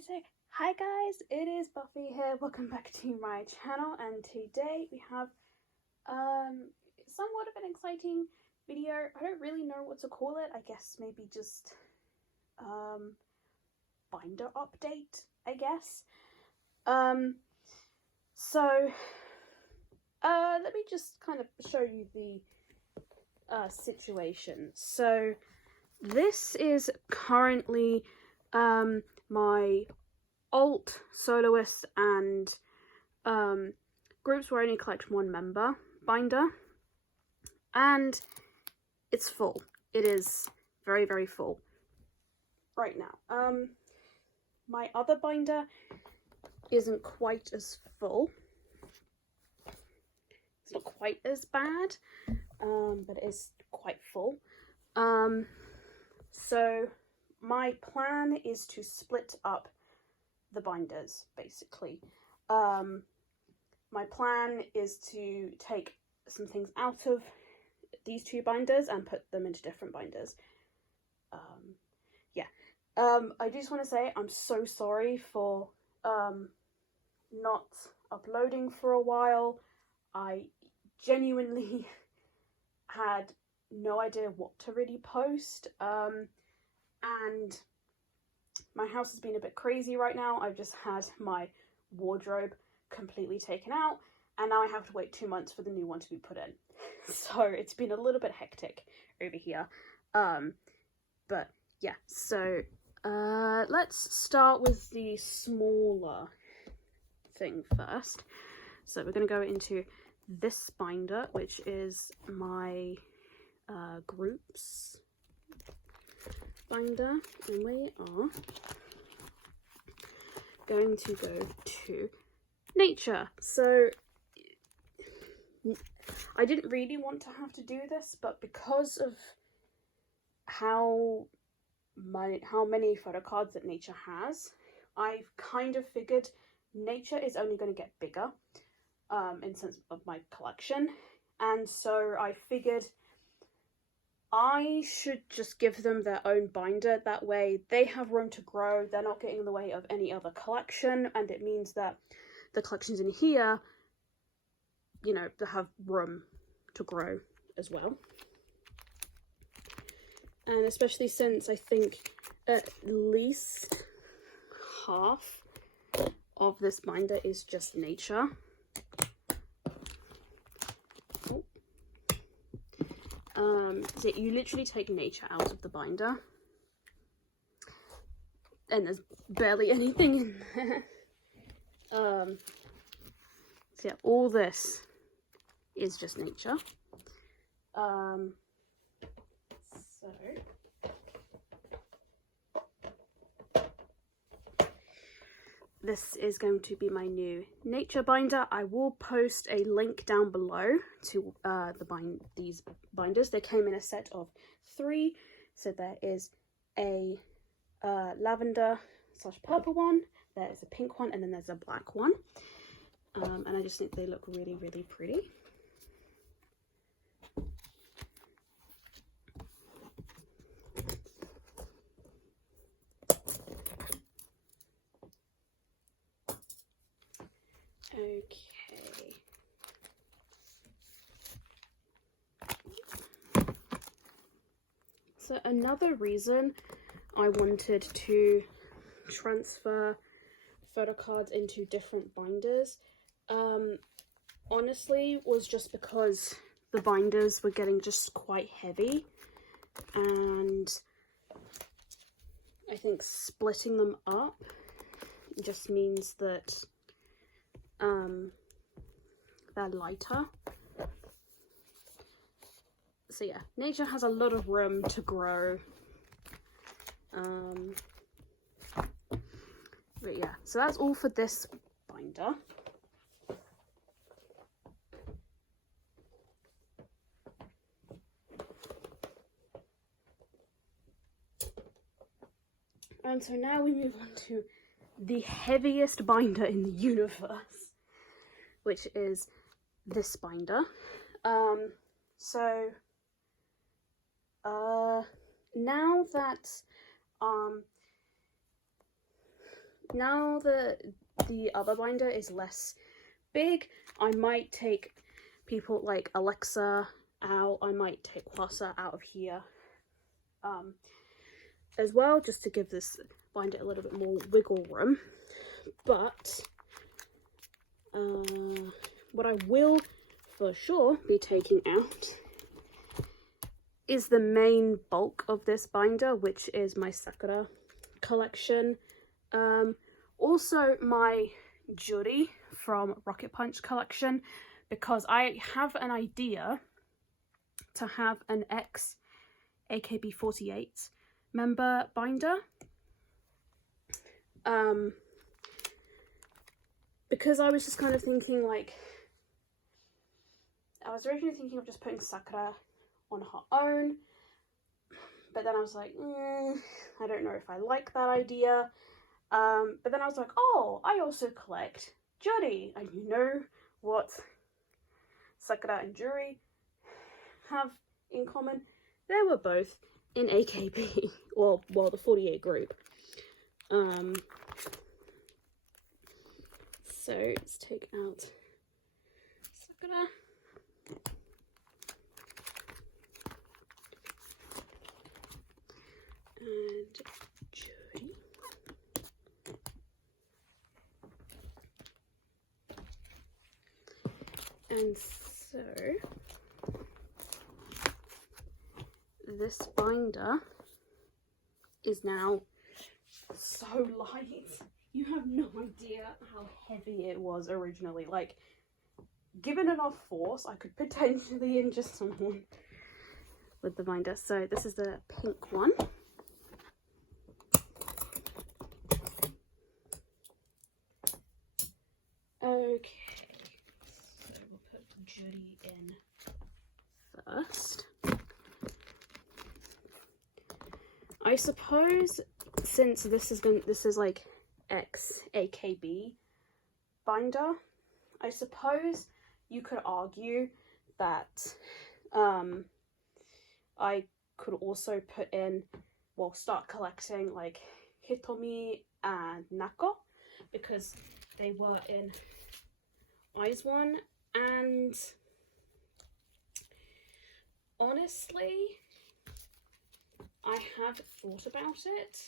Nature. Hi guys, it is Buffy here. Welcome back to my channel, and today we have somewhat of an exciting video. I don't really know what to call it. I guess maybe just binder update, I guess. So let me just kind of show you the situation. So this is currently my alt, soloist, and groups where I only collect one member binder, and it's full. It is very, very full right now. My other binder isn't quite as full. It's not quite as bad, but it is quite full. So my plan is to split up the binders, basically. My plan is to take some things out of these two binders and put them into different binders. I just want to say I'm so sorry for not uploading for a while. I genuinely had no idea what to really post, and my house has been a bit crazy right now. I've just had my wardrobe completely taken out, and now I have to wait 2 months for the new one to be put in. So it's been a little bit hectic over here. But yeah, so let's start with the smaller thing first. So we're going to go into this binder, which is my groups binder, and we are going to go to nature. So I didn't really want to have to do this, but because of how many photo cards that nature has, I've kind of figured nature is only going to get bigger in sense of my collection, and so I figured I should just give them their own binder. That way they have room to grow, they're not getting in the way of any other collection, and it means that the collections in here, you know, they have room to grow as well. And especially since I think at least half of this binder is just nature. So you literally take nature out of the binder, and there's barely anything in there. So yeah, all this is just nature. So this is going to be my new nature binder. I will post a link down below to these binders. They came in a set of 3. So there is a lavender / purple one, there's a pink one, and then there's a black one. And I just think they look really, really pretty. Okay. So another reason I wanted to transfer photo cards into different binders, honestly, was just because the binders were getting just quite heavy, and I think splitting them up just means that they're lighter. So yeah, nature has a lot of room to grow. But yeah, so that's all for this binder. And so now we move on to the heaviest binder in the universe, which is this binder. Now that now that the other binder is less big, I might take people like Alexa out. I might take Kwasa out of here as well, just to give this binder a little bit more wiggle room. But what I will for sure be taking out is the main bulk of this binder, which is my Sakura collection. Also my Juri from Rocket Punch collection, because I have an idea to have an ex AKB48 member binder. Because I was just kind of thinking, like, I was originally thinking of just putting Sakura on her own, but then I was like, I don't know if I like that idea. But then I was like, oh, I also collect Juri, and you know what Sakura and Juri have in common? They were both in AKB, well, the 48 group. So let's take out Sakura. And Juri. And so this binder is now so light. You have no idea how heavy it was originally. Like, given enough force, I could potentially injure someone with the binder. So this is the pink one. Okay, so we'll put Juri in first. I suppose since this is like ex AKB binder, I suppose you could argue that I could also put in, well, start collecting like Hitomi and Nako, because they were in Eyes One, and honestly, I have thought about it,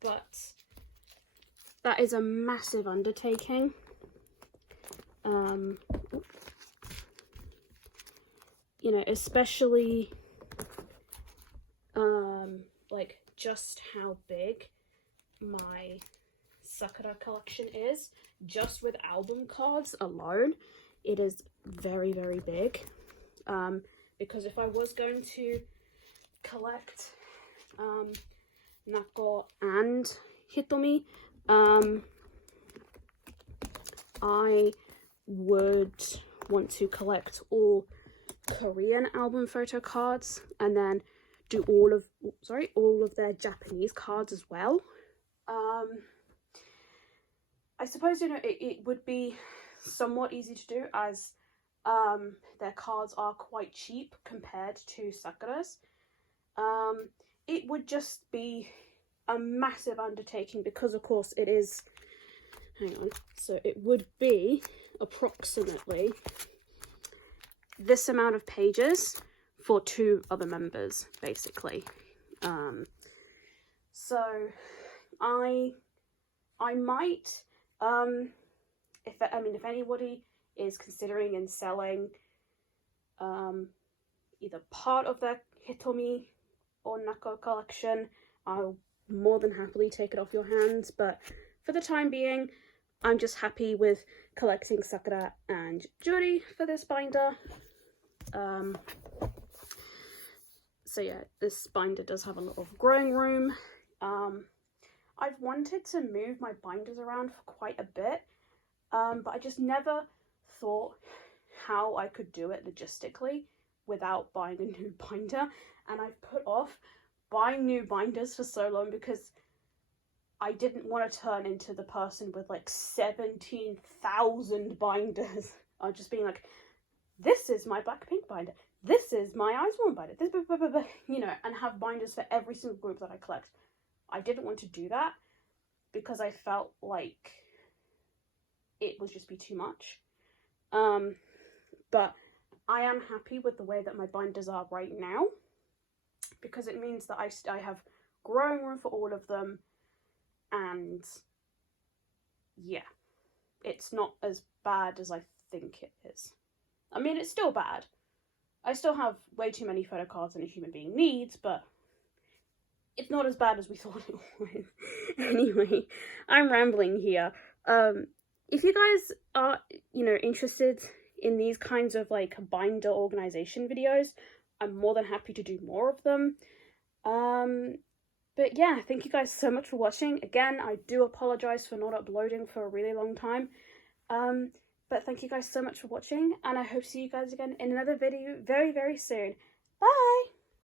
but that is a massive undertaking. You know, especially like just how big my Sakura collection is. Just with album cards alone, it is very, very big. Because if I was going to collect Nako and Hitomi, I would want to collect all Korean album photo cards, and then do all of their Japanese cards as well. I suppose, you know, it would be somewhat easy to do, as their cards are quite cheap compared to Sakura's. It would just be a massive undertaking, because of course it is, hang on, so it would be approximately this amount of pages for 2 other members, basically. So I might, if anybody is considering and selling either part of their Hitomi or Nako collection, I'll more than happily take it off your hands. But for the time being, I'm just happy with collecting Sakura and Juri for this binder. So yeah, this binder does have a lot of growing room. I've wanted to move my binders around for quite a bit, but I just never thought how I could do it logistically without buying a new binder. And I've put off buying new binders for so long because I didn't want to turn into the person with like 17,000 binders. I'm just being like, this is my Blackpink binder, this is my Eyes One binder, this, blah, blah, blah, blah, you know, and have binders for every single group that I collect. I didn't want to do that. because I felt like it would just be too much. But I am happy with the way that my binders are right now, because it means that I have growing room for all of them, and yeah, it's not as bad as I think it is. I mean, it's still bad. I still have way too many photo cards than a human being needs, but it's not as bad as we thought it was. Anyway, I'm rambling here. If you guys are, interested in these kinds of like binder organization videos, I'm more than happy to do more of them. But yeah, thank you guys so much for watching. Again, I do apologize for not uploading for a really long time. But thank you guys so much for watching, and I hope to see you guys again in another video very, very soon.